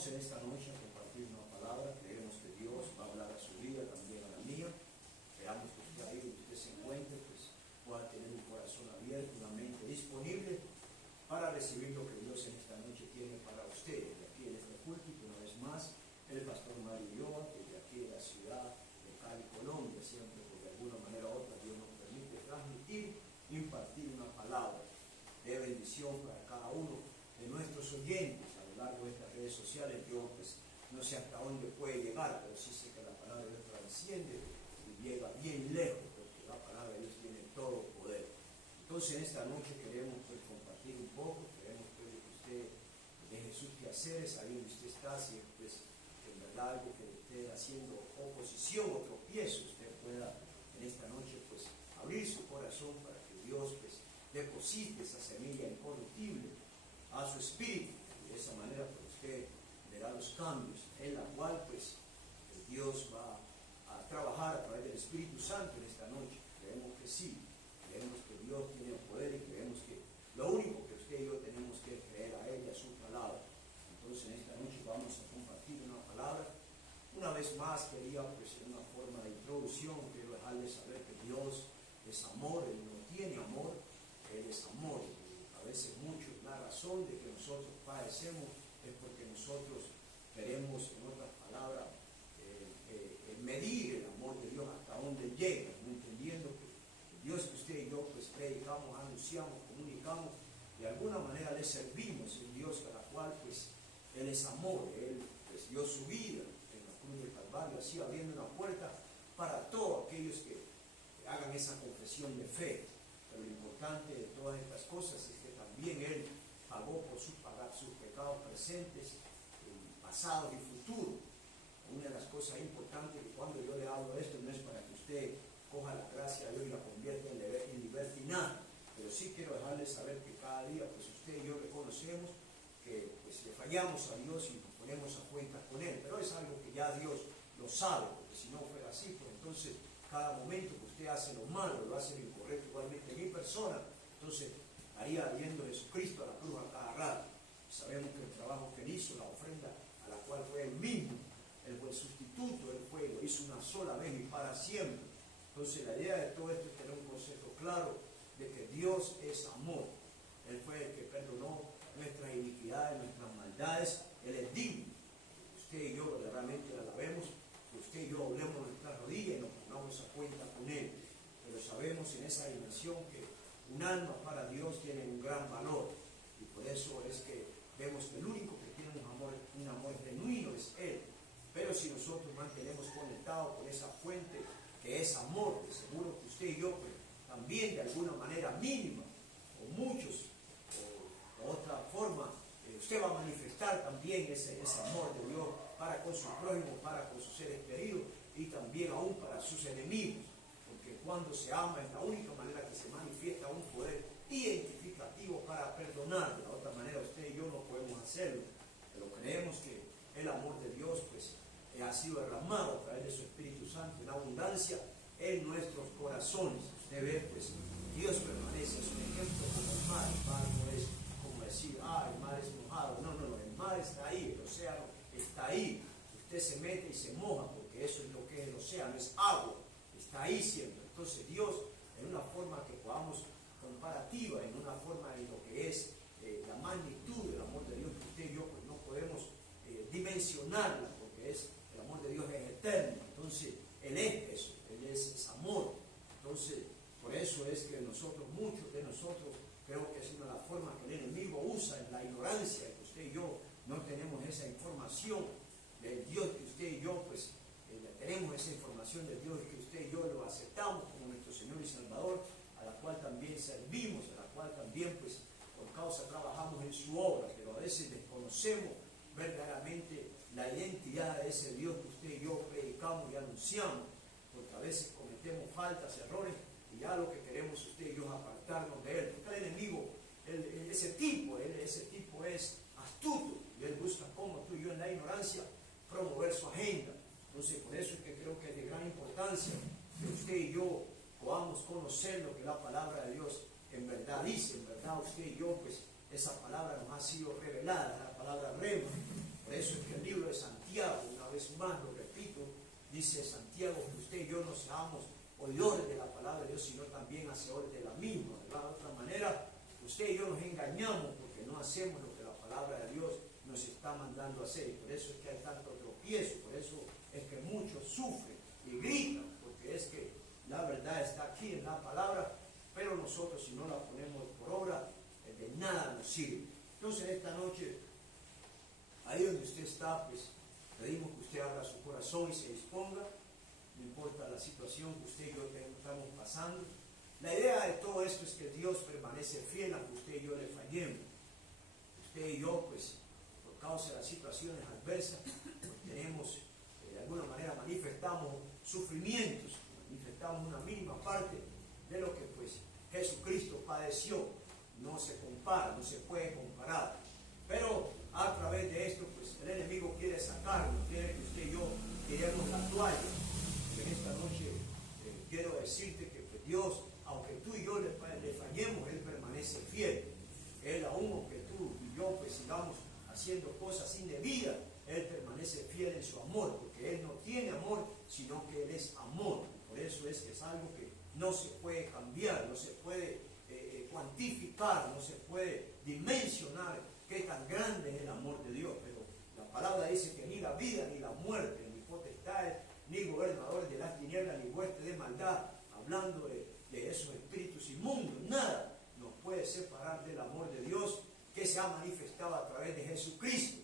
Vamos en esta noche a compartir una palabra. Creemos que Dios va a hablar a su vida, también a la mía. Esperamos que usted ahí, donde usted se encuentre, pues pueda tener un corazón abierto, una mente disponible para recibir lo que Dios en esta noche tiene para usted. Desde aquí en este púlpito, una vez más, el pastor Mario Ulloa, desde aquí de la ciudad de Cali, Colombia, siempre porque de alguna manera u otra Dios nos permite transmitir, impartir una palabra de bendición para cada uno de nuestros oyentes a lo largo de estas redes sociales. Yo pues no sé hasta dónde puede llegar, pero sí sé que la palabra de Dios trasciende y llega bien lejos, porque la palabra de Dios tiene todo poder. Entonces en esta noche queremos pues compartir un poco, queremos pues, que usted deje sus quehaceres ahí donde usted está, si es pues en verdad algo que le esté haciendo oposición o tropiezo, usted pueda en esta noche pues abrir su corazón para que Dios pues deposite esa semilla incorruptible a su espíritu, y de esa manera pues usted verá los cambios en la cual pues Dios va a trabajar a través del Espíritu Santo en esta noche. Creemos que sí, creemos que Dios tiene poder y creemos que lo único que usted y yo tenemos que creer a Él y a su palabra. Entonces en esta noche vamos a compartir una palabra. Una vez más quería pues en una forma de introducción, quiero dejarles saber que Dios es amor, Él no tiene amor, Él es amor. A veces mucho la razón de que nosotros padecemos es porque nosotros queremos, en otras palabras, medir el amor de Dios hasta dónde llega, no entendiendo que Dios que usted y yo pues predicamos, anunciamos, comunicamos, de alguna manera le servimos, el Dios a la cual pues Él es amor, Él pues dio su vida en la cruz del Calvario, así abriendo una puerta para todos aquellos que hagan esa confesión de fe. Pero lo importante de todas estas cosas es que también Él pagó por sus pecados presentes, pasados y futuros. Una de las cosas importantes que cuando yo le hablo de esto no es para que usted coja la gracia de Dios y la convierta en libertinaje, pero sí quiero dejarles saber que cada día pues usted y yo reconocemos que pues le fallamos a Dios y nos ponemos a cuenta con Él, pero es algo que ya Dios lo sabe, porque si no fuera así, pues entonces cada momento que usted hace lo malo, lo hace lo incorrecto, igualmente mi persona, entonces estaría yendo Jesucristo a la cruz a cada rato. Sabemos que el trabajo que Él hizo, la ofrenda a la cual fue Él mismo, Él fue el sustituto, Él fue, lo hizo una sola vez y para siempre. Entonces la idea de todo esto es tener un concepto claro de que Dios es amor. Él fue el que perdonó nuestras iniquidades, nuestras maldades. Él es digno. Usted y yo verdaderamente la alabemos, que usted y yo doblemos nuestras rodillas y nos pongamos a cuenta con Él. Pero sabemos en esa dimensión que un alma para Dios tiene un gran valor. Y por eso es que vemos que el único que tiene un amor genuino es Él. Pero si nosotros mantenemos conectados con esa fuente que es amor, de seguro que usted y yo pues, también de alguna manera mínima, o muchos, o otra forma, usted va a manifestar también ese amor de Dios para con su prójimo, para con sus seres queridos y también aún para sus enemigos. Porque cuando se ama es la única manera que se manifiesta un poder identificativo para perdonar. De la otra manera usted y yo no podemos hacerlo. Pero creemos que el amor de Dios pues ha sido derramado a través de su Espíritu Santo en abundancia en nuestros corazones. Usted ve pues Dios permanece, es un ejemplo como el mar. El mar no es como decir, el mar es mojado. No, el mar está ahí, el océano está ahí. Usted se mete y se moja porque eso es lo que es el océano, es agua. Está ahí siempre. Entonces Dios, en una forma que podamos comparativa, en una forma en lo que es la magnitud del amor de Dios, que usted y yo pues no podemos dimensionarla, porque el amor de Dios es eterno. Entonces Él es eso, Él es amor. Entonces por eso es que muchos de nosotros, creo que es una de las formas que el enemigo usa en la ignorancia, que usted y yo no tenemos esa información del Dios que usted y yo pues tenemos esa información del Dios que usted y yo lo aceptamos como nuestro Señor y Salvador, a la cual también servimos, a la cual también pues por causa trabajamos en su obra, pero a veces desconocemos verdaderamente la identidad de ese Dios que usted y yo predicamos y anunciamos, porque a veces cometemos faltas, errores, y ya lo que queremos usted y yo es apartarnos de Él, porque el enemigo, ese tipo es astuto, y él busca como tú y yo en la ignorancia promover su agenda. Entonces por eso es que creo que es de gran importancia que usted y yo podamos conocer lo que la palabra de Dios en verdad dice. En verdad usted y yo pues esa palabra nos ha sido revelada, la palabra rema. Por eso es que dice Santiago, que usted y yo no seamos oidores de la palabra de Dios, sino también hacedores de la misma, ¿verdad? De otra manera, usted y yo nos engañamos porque no hacemos lo que la palabra de Dios nos está mandando a hacer, y por eso es que hay tanto tropiezo, por eso es que muchos sufren y gritan, porque es que la verdad está aquí en la palabra, pero nosotros si no la ponemos por obra, de nada nos sirve. Entonces esta noche, ahí donde usted está, pues pedimos que usted abra su corazón y se disponga, no importa la situación que usted y yo estamos pasando. La idea de todo esto es que Dios permanece fiel aunque usted y yo le fallemos. Usted y yo, pues, por causa de las situaciones adversas, pues tenemos, de alguna manera manifestamos sufrimientos, manifestamos una mínima parte de lo que pues Jesucristo padeció. No se compara, no se puede comparar. Pero a través de esto, pues el enemigo quiere sacarnos, quiere que usted y yo tiremos la toalla. En esta noche quiero decirte que pues, Dios, aunque tú y yo le fallemos, Él permanece fiel. Él, aún que tú y yo pues sigamos haciendo cosas indebidas, Él permanece fiel en su amor, porque Él no tiene amor, sino que Él es amor. Por eso es que es algo que no se puede cambiar, no se puede cuantificar, no se puede dimensionar qué tan grande es el amor de Dios. Pero la palabra dice que ni la vida, ni la muerte, ni potestades, ni gobernadores de las tinieblas, ni huestes de maldad, hablando de esos espíritus inmundos, nada nos puede separar del amor de Dios que se ha manifestado a través de Jesucristo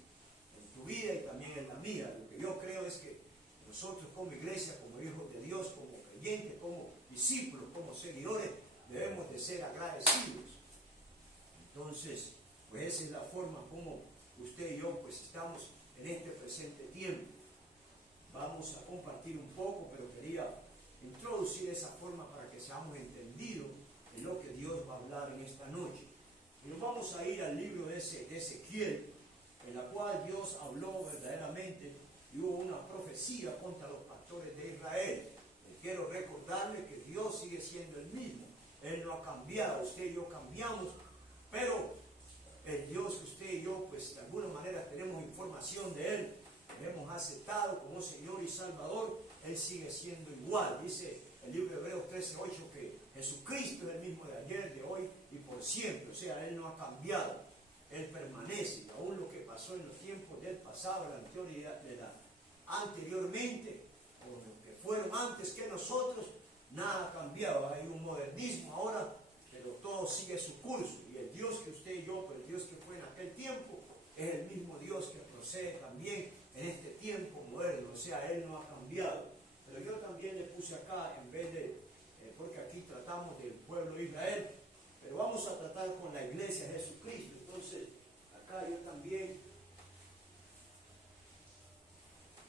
en tu vida y también en la mía. Lo que yo creo es que nosotros como iglesia, como hijos de Dios, como creyentes, como discípulos, como seguidores, debemos de ser agradecidos. Entonces, pues esa es la forma como usted y yo pues estamos en este presente tiempo. Vamos a compartir un poco, pero quería introducir esa forma para que seamos entendidos en lo que Dios va a hablar en esta noche. Y nos vamos a ir al libro de Ezequiel, en la cual Dios habló verdaderamente y hubo una profecía contra los pastores de Israel. Quiero recordarle que Dios sigue siendo el mismo. Él no ha cambiado, usted y yo cambiamos, pero el Dios que usted y yo, pues de alguna manera tenemos información de Él, le hemos aceptado como Señor y Salvador, Él sigue siendo igual. Dice el libro de Hebreos 13:8 que Jesucristo es el mismo de ayer, de hoy y por siempre. O sea, Él no ha cambiado, Él permanece. Y aún lo que pasó en los tiempos del pasado, anteriormente, o lo que fueron antes que nosotros, nada ha cambiado. Hay un modernismo ahora, pero todo sigue su curso. Y el Dios que usted y yo, pero el Dios que fue en aquel tiempo, es el mismo Dios que procede también en este tiempo moderno. O sea, Él no ha cambiado. Pero yo también le puse acá, en vez de, porque aquí tratamos del pueblo de Israel, pero vamos a tratar con la iglesia de Jesucristo. Entonces, acá yo también,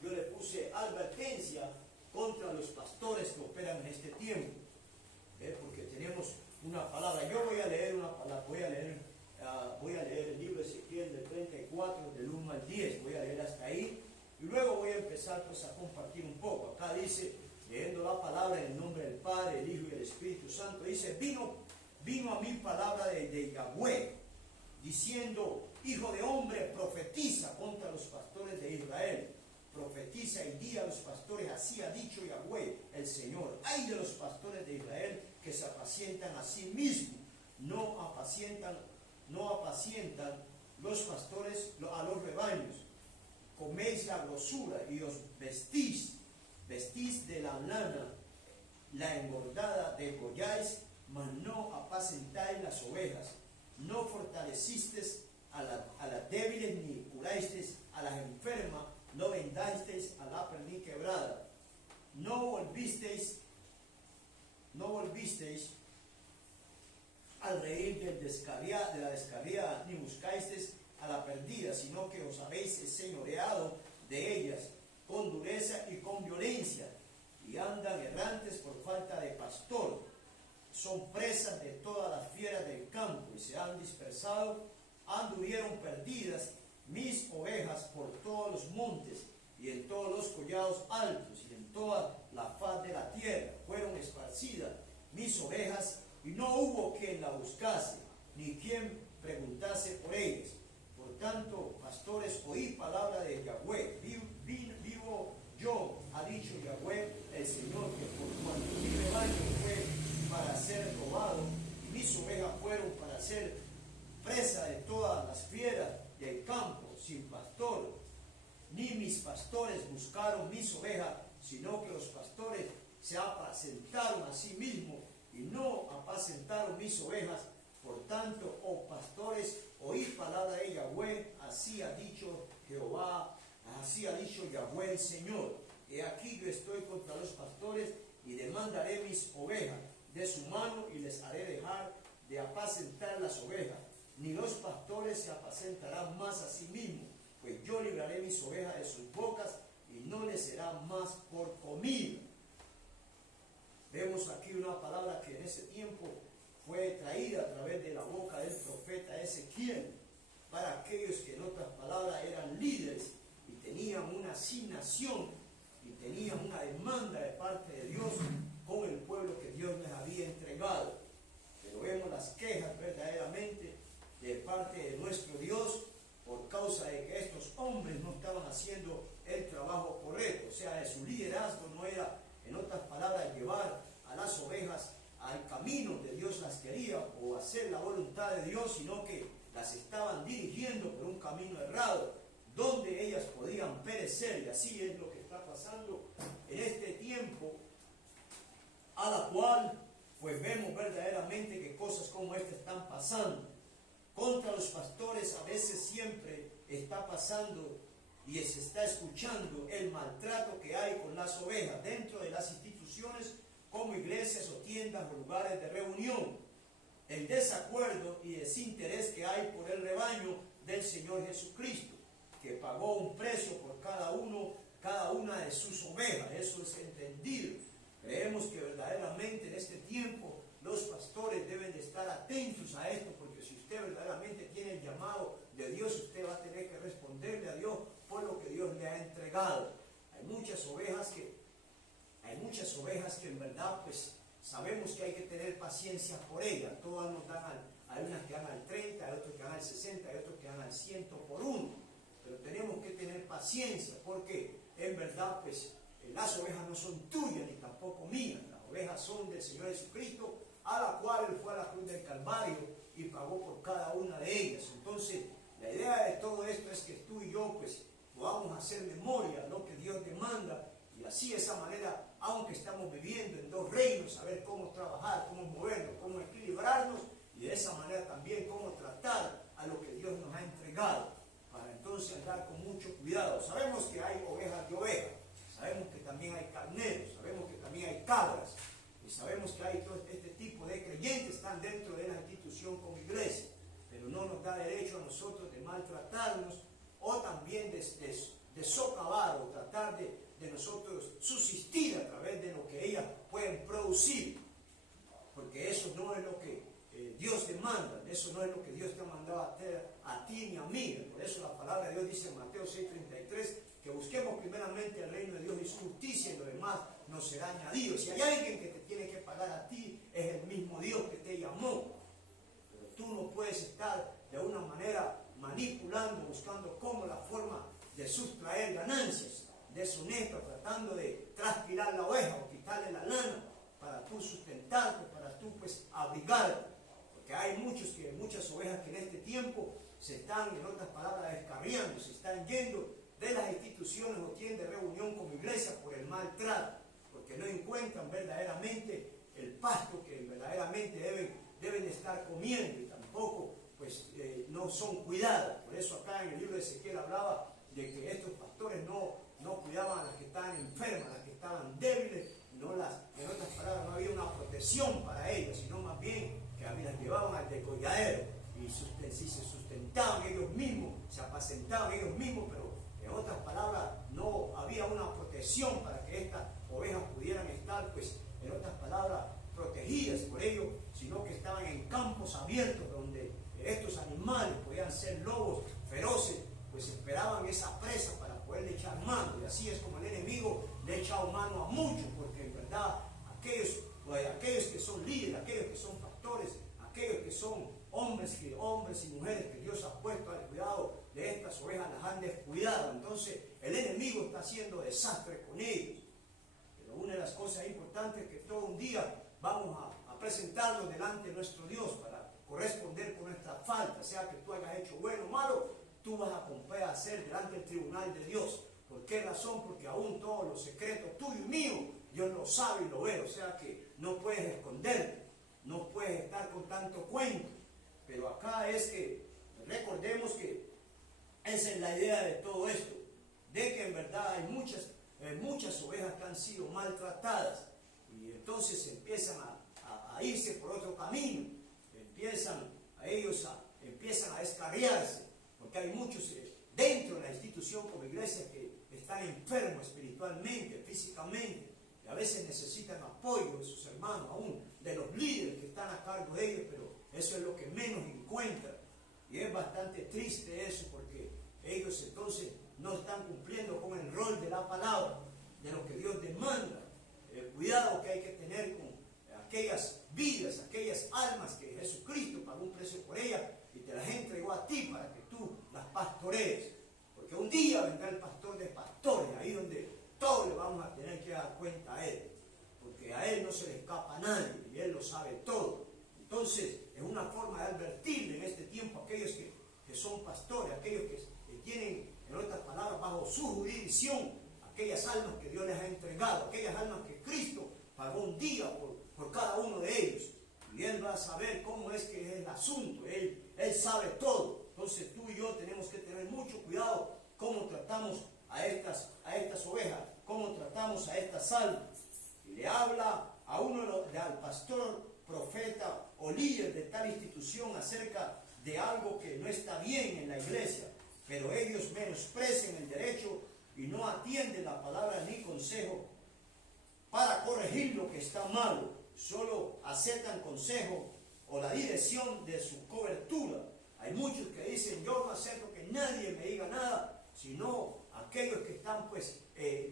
yo le puse advertencia contra los pastores que operan en este tiempo. Porque tenemos una palabra. Yo voy a leer una palabra, voy a leer el libro de Ezequiel del 34, del 1 al 10, voy a leer hasta ahí, y luego voy a empezar pues a compartir un poco. Acá dice, leyendo la palabra en el nombre del Padre, el Hijo y el Espíritu Santo, dice, vino a mí palabra de Yahweh, diciendo, hijo de hombre, profetiza contra los pastores de Israel. Profetiza y di a los pastores, así ha dicho Yahweh, el Señor. Ay de los pastores de Israel que se apacientan a sí mismos, no apacientan los pastores a los rebaños. Coméis la grosura y os vestís de la lana, la engordada degolláis, mas no apacentáis las ovejas. No fortalecisteis a las débiles, ni curasteis a las enfermas, no vendasteis a la perniz quebrada, no volvisteis al reír de la descarriada, ni buscasteis a la perdida, sino que os habéis señoreado de ellas con dureza y con violencia, y andan errantes por falta de pastor. Son presas de todas las fieras del campo, y se han dispersado, anduvieron perdidas mis ovejas por todos los montes, y en todos los collados altos, y en toda la faz de la tierra fueron esparcidas mis ovejas, y no hubo quien la buscase, ni quien preguntase por ellas. Por tanto, pastores, oí palabra de Yahweh. Vivo yo, ha dicho Yahweh mis pastores buscaron mis ovejas, sino que los pastores se apacentaron a sí mismos y no apacentaron mis ovejas. Por tanto, oh pastores, oíd palabra de Yahweh, así ha dicho Jehová, así ha dicho Yahweh el Señor. He aquí yo estoy contra los pastores y demandaré mis ovejas de su mano y les haré dejar de apacentar las ovejas. Ni los pastores se apacentarán más a sí mismos, pues yo libraré mis ovejas de sus bocas y no les será más por comida. Vemos aquí una palabra que en ese tiempo fue traída a través de la boca del profeta Ezequiel para aquellos que en otras palabras eran líderes y tenían una asignación y tenían una demanda de parte de Dios con el pueblo que Dios les había entregado. Pero vemos las quejas verdaderamente de parte de nuestro Dios por causa de que estos hombres no estaban haciendo el trabajo correcto, o sea, de su liderazgo no era, en otras palabras, llevar a las ovejas al camino que Dios las quería o hacer la voluntad de Dios, sino que las estaban dirigiendo por un camino errado, donde ellas podían perecer, y así es lo que está pasando en este tiempo, a la cual pues vemos verdaderamente que cosas como esta están pasando. Contra los pastores a veces siempre está pasando y se está escuchando el maltrato que hay con las ovejas dentro de las instituciones como iglesias o tiendas o lugares de reunión. El desacuerdo y desinterés que hay por el rebaño del Señor Jesucristo, que pagó un precio por cada una de sus ovejas. Eso es entendido. Creemos que verdaderamente en este tiempo los pastores deben de estar atentos a esto, porque si usted verdaderamente tiene el llamado de Dios, usted va a tener que responderle a Dios por lo que Dios le ha entregado. Hay muchas ovejas que en verdad pues sabemos que hay que tener paciencia por ellas. Todas nos dan hay unas que dan al 30, hay otras que dan al 60, hay otras que dan al 100 por uno. Pero tenemos que tener paciencia porque en verdad pues las ovejas no son tuyas ni tampoco mías. Las ovejas son del Señor Jesucristo, a la cual Él fue a la cruz del Calvario y pagó por cada una de ellas. Entonces, la idea de todo esto es que tú y yo pues podamos hacer memoria de lo que Dios demanda, y así de esa manera, aunque estamos viviendo en dos reinos, saber cómo trabajar, cómo movernos, cómo equilibrarnos, y de esa manera también cómo tratar a lo que Dios nos ha entregado, para entonces andar con mucho cuidado. Sabemos que hay ovejas de ovejas, sabemos que también hay carneros, sabemos que también hay cabras, y sabemos que hay todo este tipo de creyentes que están dentro de la institución como iglesia, pero no nos da derecho a nosotros de maltratarnos o también de socavar o tratar de nosotros subsistir a través de lo que ellas pueden producir, porque eso no es lo que Dios demanda, eso no es lo que Dios te ha mandado a hacer a ti ni a mí. Por eso la palabra de Dios dice en Mateo 6:33 que busquemos primeramente el reino de Dios y su justicia, y lo demás nos será añadido. Si hay alguien que te tiene que pagar a ti, es el mismo Dios que te llamó. Pero tú no puedes estar de una manera manipulando, buscando cómo la forma de sustraer ganancias, deshonesta, tratando de transpirar la oveja o quitarle la lana para tú sustentarte, para tú pues abrigarte. Porque hay muchas ovejas que en este tiempo se están, en otras palabras, descarriando, se están yendo de las instituciones o tiendas de reunión como iglesia por el maltrato, porque no encuentran verdaderamente el pasto que verdaderamente deben estar comiendo, y tampoco pues no son cuidadas. Por eso acá en el libro de Ezequiel hablaba de que estos pastores no cuidaban a las que estaban enfermas, a las que estaban débiles, en otras palabras, no había una protección para ellos, sino más bien que las llevaban al degolladero y se sustentaban ellos mismos, se apacentaban ellos mismos, pero en otras palabras no había una protección para que estas ovejas pudieran estar, pues en otras palabras, protegidas por ellos, sino que estaban en campos abiertos donde estos animales podían ser lobos feroces, pues esperaban esa presa para poderle echar mano. Y así es como el enemigo le ha echado mano a muchos, porque en verdad aquellos que son líderes, aquellos que son pastores, aquellos que son hombres y mujeres que Dios ha puesto al cuidado de estas ovejas, las han descuidado. Entonces el enemigo está haciendo desastre con ellos. Pero una de las cosas importantes es que todo un día vamos a presentarnos delante de nuestro Dios para corresponder con nuestra falta, sea que tú hayas hecho bueno o malo, tú vas a hacer delante del tribunal de Dios, porque qué razón? Porque aún todos los secretos tuyos y míos, Dios lo sabe y lo ve. O sea que no puedes esconderte, no puedes estar con tanto cuento. Pero acá es que recordemos que esa es la idea de todo esto, de que en verdad hay muchas ovejas que han sido maltratadas y entonces empiezan a irse por otro camino, empiezan a descarriarse, porque hay muchos dentro de la institución como iglesia que están enfermos espiritualmente, físicamente, y a veces necesitan apoyo de sus hermanos, aún de los líderes que están a cargo de ellos, pero eso es lo que menos encuentran. Y es bastante triste eso, porque ellos entonces no están cumpliendo con el rol de la palabra, de lo que Dios demanda, el cuidado que hay que tener con aquellas vidas, aquellas almas que Jesucristo pagó un precio por ellas y te las entregó a ti para que tú las pastorees. Porque un día vendrá el pastor de pastores, ahí donde todos le vamos a tener que dar cuenta a Él, porque a Él no se le escapa a nadie y Él lo sabe todo. Entonces, es una forma de advertirle en este tiempo a aquellos que son pastores, aquellos que tienen, en otras palabras, bajo su jurisdicción, aquellas almas que Dios les ha entregado, aquellas almas que Cristo pagó un día por cada uno de ellos. Y Él va a saber cómo es que es el asunto, Él sabe todo. Entonces tú y yo tenemos que tener mucho cuidado cómo tratamos a estas ovejas, cómo tratamos a estas almas. Y le habla a al pastor, profeta o líder de tal institución acerca de algo que no está bien en la iglesia, pero ellos menosprecian el derecho y no atienden la palabra ni consejo para corregir lo que está malo, solo aceptan consejo o la dirección de su cobertura. Hay muchos que dicen, yo no acepto que nadie me diga nada, sino aquellos que están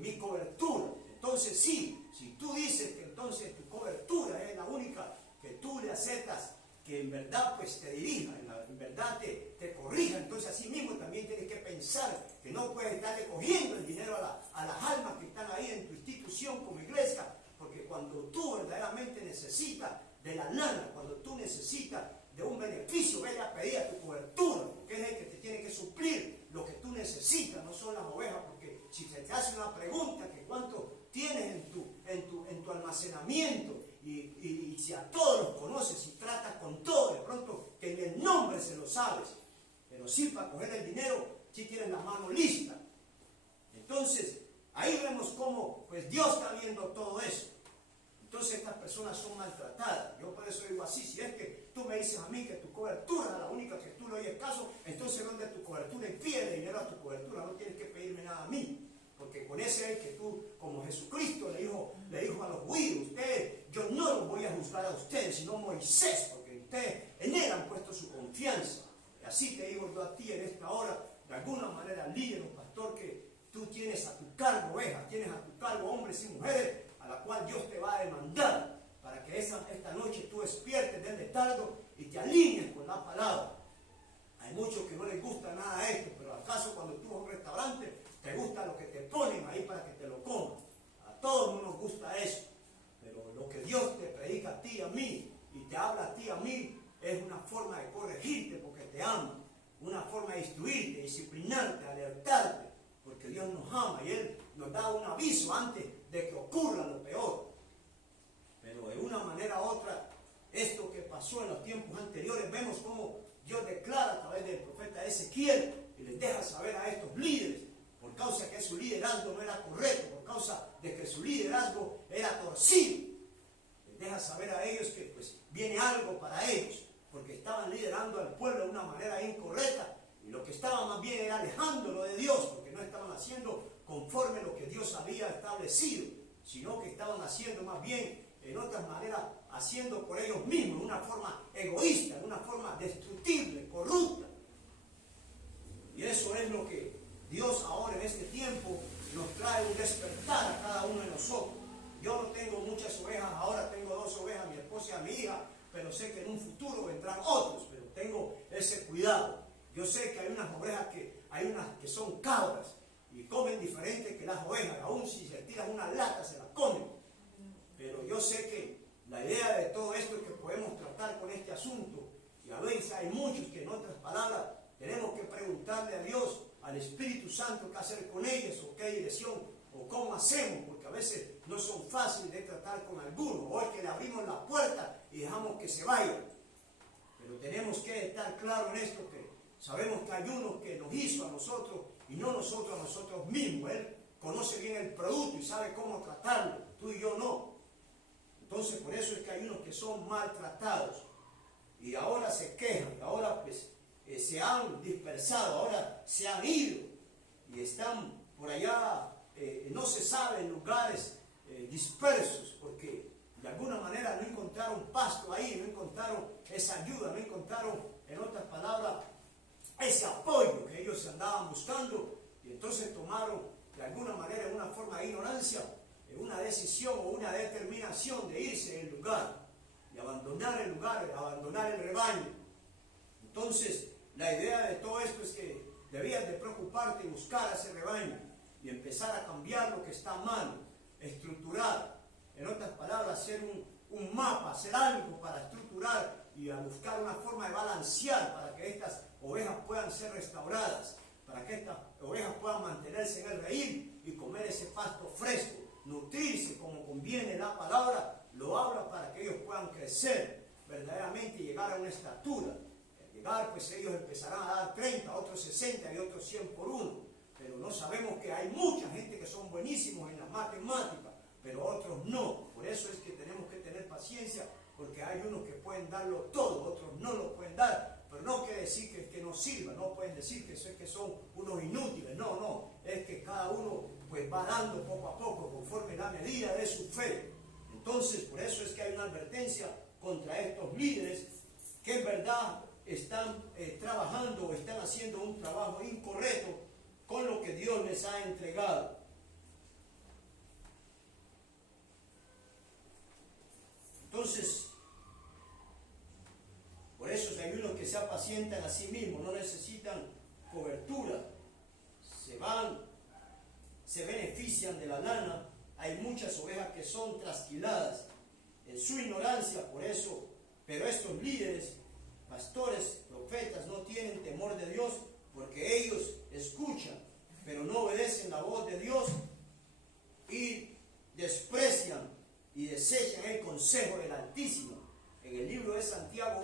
mi cobertura. Entonces sí, si tú dices que entonces tu cobertura es la única que tú le aceptas, que en verdad te dirija, en verdad te corrija, entonces así mismo también tienes que pensar que no puedes estarle cogiendo el dinero a las almas que están ahí en tu institución como iglesia, porque cuando tú verdaderamente necesitas de la lana, cuando tú necesitas de un beneficio, vete a pedir a tu cobertura, porque es el que te tiene que suplir lo que tú necesitas, no son las ovejas, porque si se te hace una pregunta que cuánto tienes en tu almacenamiento, y si a todos los conoces y tratas con todo, de pronto que en el nombre se lo sabes, pero sí para coger el dinero, sí tienes la mano lista. Entonces, ahí vemos cómo Dios está viendo todo eso. Entonces estas personas son maltratadas. Yo por eso digo así, si es que tú me dices a mí que tu cobertura es la única que tú le oyes caso, entonces donde tu cobertura y pide dinero a tu cobertura, no tienes que pedirme nada a mí. Porque con ese es que tú, como Jesucristo le dijo a los judíos, yo no los voy a juzgar a ustedes, sino Moisés, porque ustedes en él han puesto su confianza. Y así te digo yo a ti en esta hora, de alguna manera, líder o pastor, que tú tienes a tu cargo ovejas, tienes a tu cargo hombres y mujeres, a la cual Dios te va a demandar, para que esta noche tú despiertes del letargo y te alinees con la palabra. Hay muchos que no les gusta nada de esto, pero acaso cuando tú vas a un restaurante, te gusta lo que te ponen ahí para que te lo comas. A todos no nos gusta eso, pero lo que Dios te predica a ti y a mí, y te habla a ti y a mí, es una forma de corregirte porque te ama, una forma de instruirte, disciplinarte, alertarte, porque Dios nos ama y Él nos da un aviso antes de que ocurra lo peor. Pero de una manera u otra, esto que pasó en los tiempos anteriores, vemos cómo Dios declara a través del profeta Ezequiel y les deja saber a estos líderes, por causa de que su liderazgo no era correcto, por causa de que su liderazgo era torcido. Les deja saber a ellos que viene algo para ellos, porque estaban liderando al pueblo de una manera incorrecta, y lo que estaban más bien era alejándolo de Dios, porque no estaban haciendo conforme lo que Dios había establecido, sino que estaban haciendo más bien, en otras maneras, haciendo por ellos mismos, de una forma egoísta, de una forma destructible, corrupta. Y eso es lo que Dios ahora en este tiempo nos trae un despertar a cada uno de nosotros. Yo no tengo muchas ovejas, ahora tengo 2 ovejas, mi esposa y mi hija, pero sé que en un futuro vendrán otros, pero tengo ese cuidado. Yo sé que hay unas ovejas hay unas que son cabras y comen diferente que las ovejas, aún si se tiran una lata se las comen. Pero yo sé que la idea de todo esto es que podemos tratar con este asunto, y a veces hay muchos que en otras palabras tenemos que preguntarle a Dios, al Espíritu Santo, qué hacer con ellos o qué qué dirección o cómo hacemos, porque a veces no son fáciles de tratar con algunos, o es que le abrimos la puerta y dejamos que se vayan. Pero tenemos que estar claros en esto, que sabemos que hay uno que nos hizo a nosotros y no nosotros a nosotros mismos. Él conoce bien el producto y sabe cómo tratarlo, tú y yo no. Entonces por eso es que hay unos que son maltratados y ahora se quejan, ahora pues se han dispersado, ahora se han ido y están por allá, no se sabe, en lugares dispersos, porque de alguna manera no encontraron pasto ahí, no encontraron esa ayuda, no encontraron, en otras palabras, ese apoyo que ellos andaban buscando, y entonces tomaron de alguna manera, en una forma de ignorancia, una decisión o una determinación de irse del lugar, de abandonar el lugar, de abandonar el rebaño. Entonces, la idea de todo esto es que debías de preocuparte y buscar a ese rebaño y empezar a cambiar lo que está mal, estructurar, en otras palabras, hacer un mapa, hacer algo para estructurar y a buscar una forma de balancear para que estas ovejas puedan ser restauradas, para que estas ovejas puedan mantenerse en el redil y comer ese pasto fresco, nutrirse como conviene. La palabra lo habla para que ellos puedan crecer verdaderamente y llegar a una estatura. Al llegar, pues ellos empezarán a dar 30, otros 60 y otros 100 por uno. Pero no sabemos que hay mucha gente que son buenísimos en las matemáticas, pero otros no. Por eso es que tenemos que tener paciencia, porque hay unos que pueden darlo todo, otros no lo pueden dar. Pero no quiere decir que no sirva, no pueden decir que son unos inútiles. No, no, es que cada uno pues va dando poco a poco, conforme la medida de su fe. Entonces, por eso es que hay una advertencia contra estos líderes que en verdad están trabajando o están haciendo un trabajo incorrecto con lo que Dios les ha entregado. Entonces, por eso hay unos que se apacientan a sí mismos, no necesitan cobertura, se benefician de la lana. Hay muchas ovejas que son trasquiladas en su ignorancia, por eso, pero estos líderes, pastores, profetas, no tienen temor de Dios, porque ellos escuchan, pero no obedecen la voz de Dios y desprecian y desechan el consejo del Altísimo. En el libro de Santiago